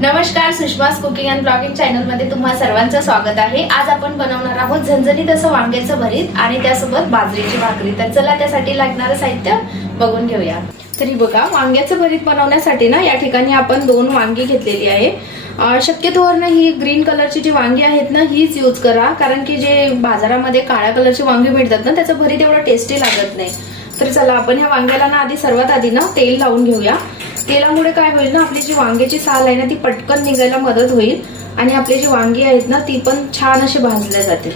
नमस्कार Sushma's cooking and blogging चॅनलमध्ये तुम्हा सर्वांचं स्वागत आहे. आज आपण बनवणार आहोत झणझणीत असं वांग्याचं भरीत आणि त्यासोबत बाजरीची भाकरी. तर चला त्यासाठी लागणारं साहित्य बघून घेऊया. तरी बघा वांग्याचं भरीत बनवण्यासाठी ना या ठिकाणी आपण दोन वांगी घेतलेली आहे. शक्यतोवर ना ही ग्रीन कलरची जी वांगी आहेत ना हीच यूज करा. कारण की जे बाजारामध्ये काळ्या कलरची वांगी मिळतात ना त्याचं भरीत एवढं टेस्टी लागत नाही. तर चला आपण ह्या वांग्याला ना आधी सर्वात आधी ना तेल लावून घेऊया. तेलामुळे काय होईल ना आपली जी वांग्याची साल आहे ना ती पटकन निघायला मदत होईल. आणि आपली जी वांगी आहेत ना ती पण छान अशी भाजल्या जातील.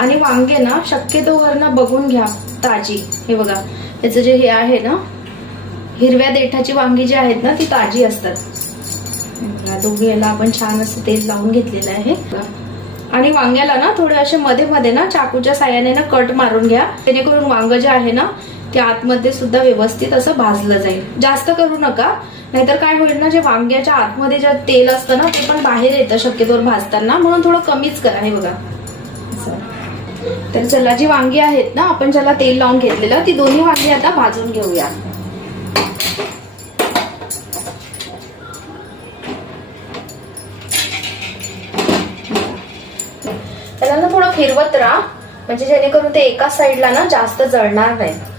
आणि वांगे ना शक्यतोवर ना बघून घ्या ताजी. हे बघा याचं जे हे आहे ना हिरव्या देठाची वांगी जी आहेत ना ती ताजी असतात. बघा, दोघी याला आपण छान असं तेल लावून घेतलेलं आहे. आणि वांग्याला ना थोडे असे मध्ये मध्ये ना चाकूच्या साह्याने ना कट मारून घ्या. जेणेकरून वांग जे आहे ना ते आतमध्ये सुद्धा व्यवस्थित असं भाजलं जाईल. जास्त करू नका. नाहीतर काय होईल ना जे वांग्याच्या आतमध्ये जे तेल असतं ना ते पण बाहेर येतं शक्यतोवर भाजताना. म्हणून थोडं कमीच करा हे बघा. तर चला जी वांगी आहेत ना आपण ज्याला तेल लावून घेतलेलं ती दोन्ही वांगी आता भाजून घेऊया. त्याला ना थोडं फिरवत राहा. म्हणजे जेणेकरून ते एकाच साईडला ना जास्त जळणार नाही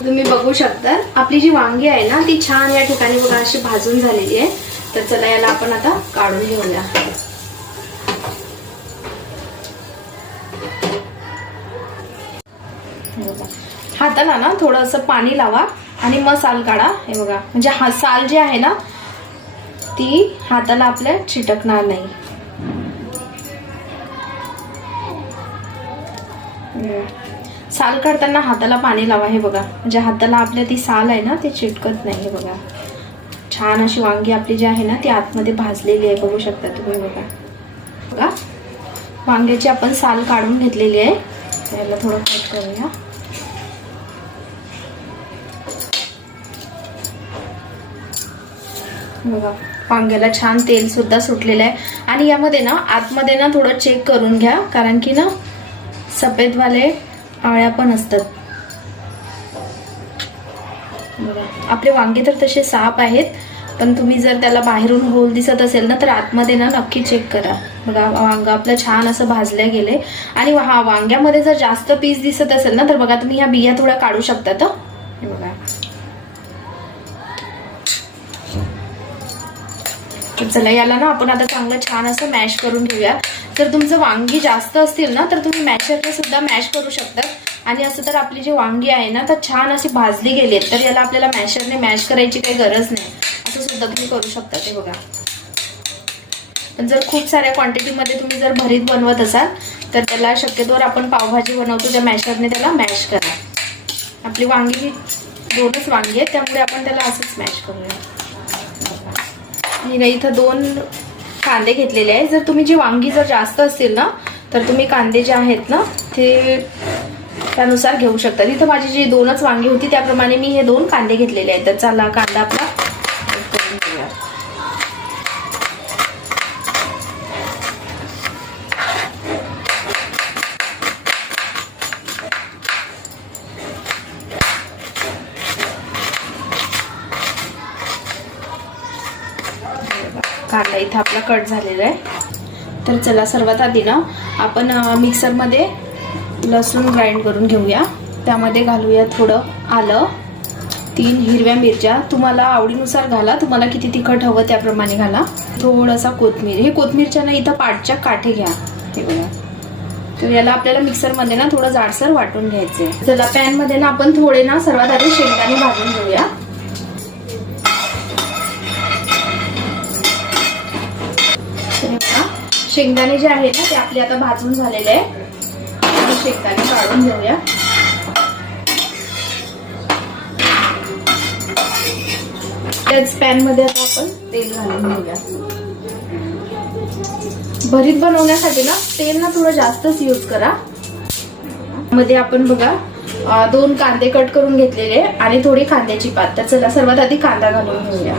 तुम्ही बघू शकता. आपली जी वांगी आहे ना ती छान या ठिकाणी बघा अशी भाजून झालेली आहे. तर चला याला आपण आता काढून घेऊया. हाताला ना थोडंसं पाणी लावा आणि मग साल काढा. हे बघा म्हणजे हा साल जी आहे ना ती हाताला आपल्या चिटकणार नाही. साल काढताना हाताला पाणी लावा हे बघा. म्हणजे हाताला आपल्या ती साल आहे ना ती चिटकत नाही हे बघा. छान अशी वांगी आपली जी आहे ना ती आतमध्ये भाजलेली आहे बघू शकता तुम्ही बघा. बघा. वांग्याची आपण साल काढून घेतलेली आहे. त्याला थोडं कट करूया. बघा. वांग्याला छान तेल सुद्धा सुटलेलं आहे. आणि यामध्ये ना आतमध्ये ना थोडं चेक करून घ्या. कारण की ना सफेदवाले आळ्या पण असतात. बघा आपले वांगे तर तसे साप आहेत पण तुम्ही जर त्याला बाहेरून होल दिसत असेल ना तर आतमध्ये ना नक्की चेक करा. बघा वांग आपलं छान असं भाजल्या गेले. आणि हा वांग्यामध्ये जर जास्त पीस दिसत असेल ना तर बघा तुम्ही ह्या बिया थोड्या काढू शकता तर. बघा. चला याला ना आपण आता चांगलं छान असं मॅश करून घेऊया. जर तुमचं वांगी जास्त असतील ना तर तुम्ही मॅशरने सुद्धा मॅश करू शकता. आणि असं तर आपली जी वांगी आहे ना तर छान अशी भाजली गेली आहेत तर याला आपल्याला मॅशरने मॅश करायची काही गरज नाही. असं सुद्धा तुम्ही करू शकता ते बघा. पण जर खूप साऱ्या क्वांटिटीमध्ये तुम्ही जर भरीत बनवत असाल तर त्याला शक्यतोवर आपण पावभाजी बनवतो त्या मॅशरने त्याला मॅश करा. आपली वांगी ही दोनच वांगी आहेत त्यामुळे आपण त्याला असंच मॅश करूया. मी ना इथं दोन कांदे घेतलेले आहे जर तुम्ही जी वांगी जर जास्त असतील ना तर तुम्ही कांदे जे आहेत ना ते त्यानुसार घेऊ शकता. तिथं माझी जी दोनच वांगी होती त्याप्रमाणे मी हे दोन कांदे घेतलेले आहेत. तर चला कांदा आपला कांदा इथं आपला कट झालेला आहे. तर चला सर्वात आधी ना आपण मिक्सरमध्ये लसूण ग्राइंड करून घेऊया. त्यामध्ये घालूया थोडं आलं तीन हिरव्या मिरच्या. तुम्हाला आवडीनुसार घाला. तुम्हाला किती तिखट हवं त्याप्रमाणे घाला. थोडासा कोथमीर. हे कोथमीरच्या ना इथं पाठच्या काठे घ्या. हे बघा. तर याला आपल्याला मिक्सरमध्ये ना थोडं जाडसर वाटून घ्यायचं आहे चला पॅनमध्ये ना आपण थोडे ना सर्वात आधी शेंगदाणे भाजून घेऊया. शेंगदाणे जे आहेत ना ते आपले आता भाजून झालेले आहे शेंगदाणे काढून घेऊया. त्याच पॅनमध्ये आता आपण तेल घालून घेऊया. भरीत बनवण्यासाठी ना तेल ना थोडं जास्तच यूज करा. मध्ये आपण बघा दोन कांदे कट करून घेतलेले आणि थोडी कांद्याची पात. तर चला सर्वात आधी कांदा घालून घेऊया.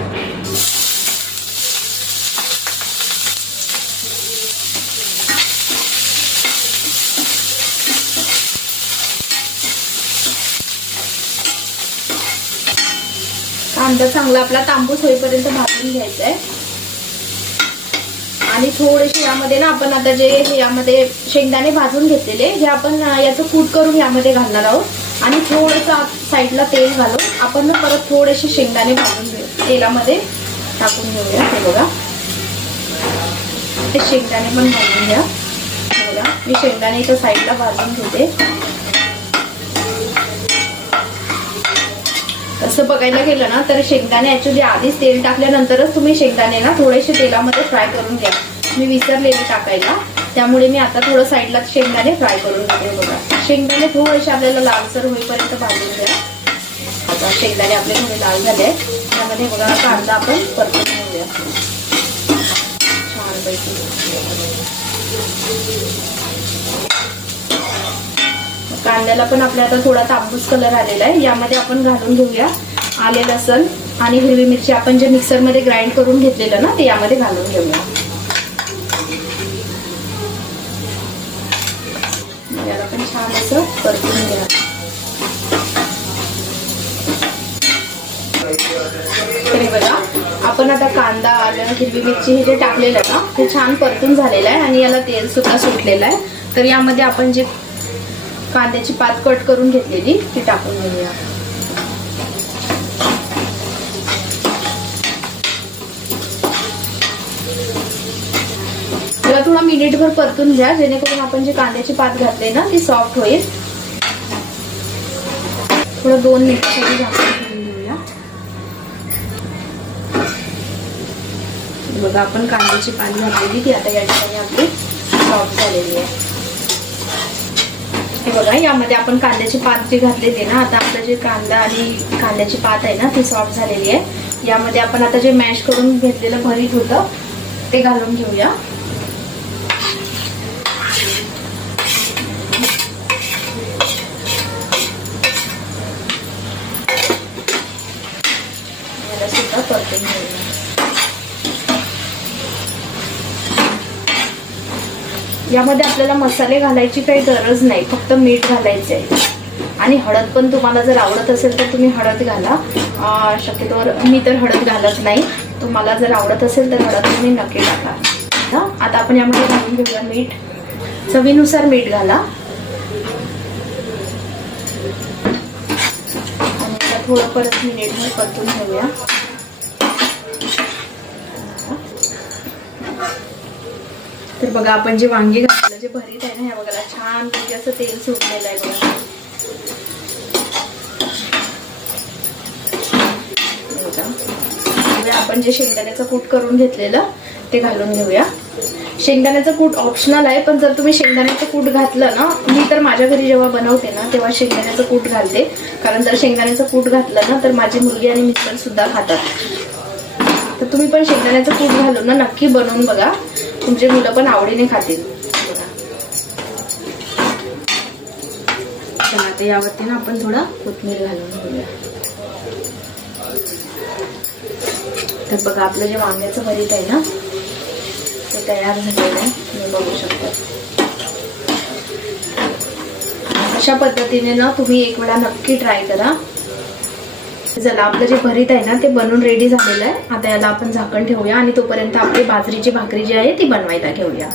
कांदा चांगला आपला तांबूस होईपर्यंत भाजून घ्यायचा आहे आणि थोडेसे यामध्ये ना आपण आता जे यामध्ये शेंगदाणे भाजून घेतलेले हे आपण याचं कूट करून यामध्ये घालणार आहोत. आणि थोडंसं साईडला तेल घालून आपण ना परत थोडेसे शेंगदाणे भाजून घेऊ. तेलामध्ये टाकून घेऊया हे बघा. ते शेंगदाणे पण भाजून घ्या. बघा मी शेंगदाणे इथं साईडला भाजून घेते. असं बघायला गेलं ना तर शेंगदाणे ऍक्च्युली आधीच तेल टाकल्यानंतरच तुम्ही शेंगदाणे ना थोडेसे तेलामध्ये फ्राय करून घ्या. मी विसरलेले टाकायला. त्यामुळे मी आता थोडं साईडला शेंगदाणे फ्राय करून घेते बघा. शेंगदाणे थोडेसे आपल्याला लालसर होईपर्यंत भाजून घ्या आता शेंगदाणे आपले थोडे लाल झाले आहेत. त्यामध्ये बघा कांदा आपण परतून घेऊया. छानपैकी कांद्याला पण आपल्या आता थोडा तांबूस कलर आलेला आहे. यामध्ये आपण घालून घेऊया. आले लसण आणि हिरवी मिरची आपण जे मिक्सरमध्ये ग्राइंड करून घेतलेलं ना ते यामध्ये घालून घेऊया. याला पण छान असं परतून घ्या तरी बघा आपण आता कांदा आलं हिरवी मिरची हे जे टाकलेलं आहे ना ते छान परतून झालेलं आहे आणि याला तेल सुद्धा सुटलेलं आहे. तर यामध्ये आपण जे कांद्याची पात कट करून घेतलेली ती टाकून घेऊया. त्याला थोडा मिनिटभर परतून घ्या जेणेकरून आपण जे कांद्याची पात घातली ना ती सॉफ्ट होईल. थोडं दोन मिनिटासाठी झाकून घेऊया. बघा आपण कांद्याची पात घातलेली ती आता या ठिकाणी आपली सॉफ्ट झालेली आहे. हे बघा यामध्ये आपण कांद्याची पात जी घातलेली आहे ना आता आपलं जे कांदा आणि कांद्याची पात आहे ना ती सॉफ्ट झालेली आहे. यामध्ये आपण आता जे मॅश करून घेतलेलं भरीत होतं ते घालून घेऊया. याला सुद्धा परतून घेऊया. यामध्ये आपल्याला मसाले घालायची काही गरज नाही फक्त मीठ घालायचे आहे आणि हळद पण तुम्हाला जर आवडत असेल तर तुम्ही हळद घाला. शक्यतोवर मी तर हळद घालत नाही. तुम्हाला जर आवडत असेल तर हळद तुम्ही नक्की टाका. हां आता आपण यामध्ये घालून घेऊया मीठ. चवीनुसार मीठ घाला. आणि थोडं परत मिनिटभर परतून घेऊया. तर बघा आपण जे वांगे घातलं जे भरीत आहे ना ह्या बघायला छान म्हणजे असं तेल सुटलेलं आहे बघा. आपण जे शेंगदाण्याचं कूट करून घेतलेलं ते घालून घेऊया. शेंगदाण्याचं कूट ऑप्शनल आहे पण जर तुम्ही शेंगदाण्याचं कूट घातलं ना मी तर माझ्या घरी जेव्हा बनवते ना तेव्हा शेंगदाण्याचं कूट घालते. कारण जर शेंगदाण्याचं कूट घातलं ना तर माझी मुलगी आणि मिस्टर सुद्धा खातात. तर तुम्ही पण शेंगदाण्याचं कूट घालून ना नक्की बनवून बघा. तुमचे मुलं पण आवडीने खातील. आता यावरती ना आपण थोडा कोथमीर घालून घेऊया. तर बघा आपलं जे वांग्याचं भरीत आहे ना ते तयार झालेलं आहे. तुम्ही बघू शकता. अशा पद्धतीने ना तुम्ही एक वेळा नक्की ट्राय करा. चला आपलं जे भरीत आहे ना ते बनवून रेडी झालेलं आहे. आता याला आपण झाकण ठेवूया आणि तोपर्यंत आपली बाजरीची भाकरी जी आहे ती बनवायला घेऊया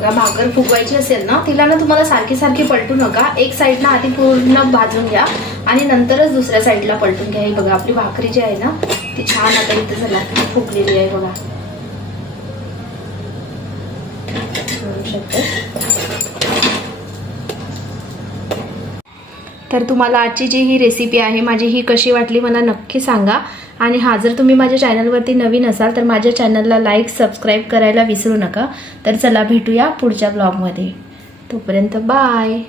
बघा भाकर फुगवायची असेल ना तिला ना तुम्हाला सारखी सारखी पलटू नका. एक साईडला आधी पूर्ण भाजून घ्या आणि नंतरच दुसऱ्या साईडला पलटून घ्या. ही बघा आपली भाकरी जी आहे ना ती छान आता इथे झाला. फुगलेली आहे बघा. तर तुम्हाला आजची जी ही रेसिपी आहे माझी ही कशी वाटली मला नक्की सांगा. आणि हा जर तुम्ही माझ्या चॅनलवरती नवीन असाल तर माझ्या चॅनलला लाईक सबस्क्राईब करायला विसरू नका. तर चला भेटूया पुढच्या ब्लॉगमध्ये तोपर्यंत बाय